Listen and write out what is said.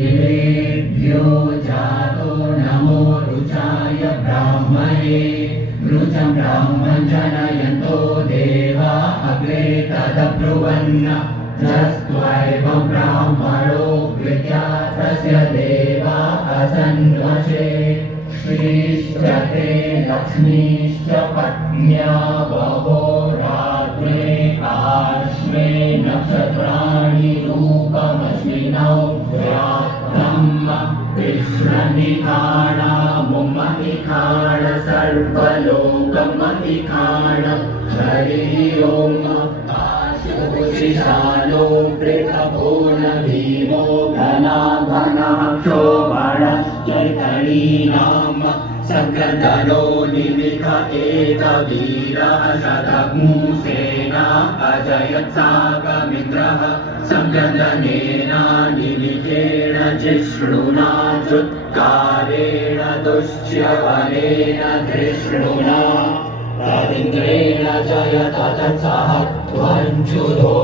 देवेभ्यो जातो नमो रुचाय ब्राह्मणे रुचं ब्राह्मं जनयन्तो देवा अग्रे तदब्रुवन् जस्त्वैवं ब्राह्मणो विद्यातस्य देवा असन्वशे श्रीश्च ते लक्ष्मीश्च पत्न्या बहो रात्रे आश्वे नक्षत्राणि रूपमश्विनौ कृष्णनिखाणमुमनिखाण सर्वलोकमनिखाण हरिः ओम् आशुचिशानो पृथभो न भीमो घनाघनः क्षोभणश्चैतनी नाम सङ्क्रन्दनो निमिष एकवीरः शतघ्नसेना अजयत्साकमिन्द्रः सङ्क्रन्दनेन निमिषेण जिष्णुना चुत्कारेण दुश्च्यवनेन धृष्णुना तदिन्द्रेण जयत तत्सह त्वञ्चुधो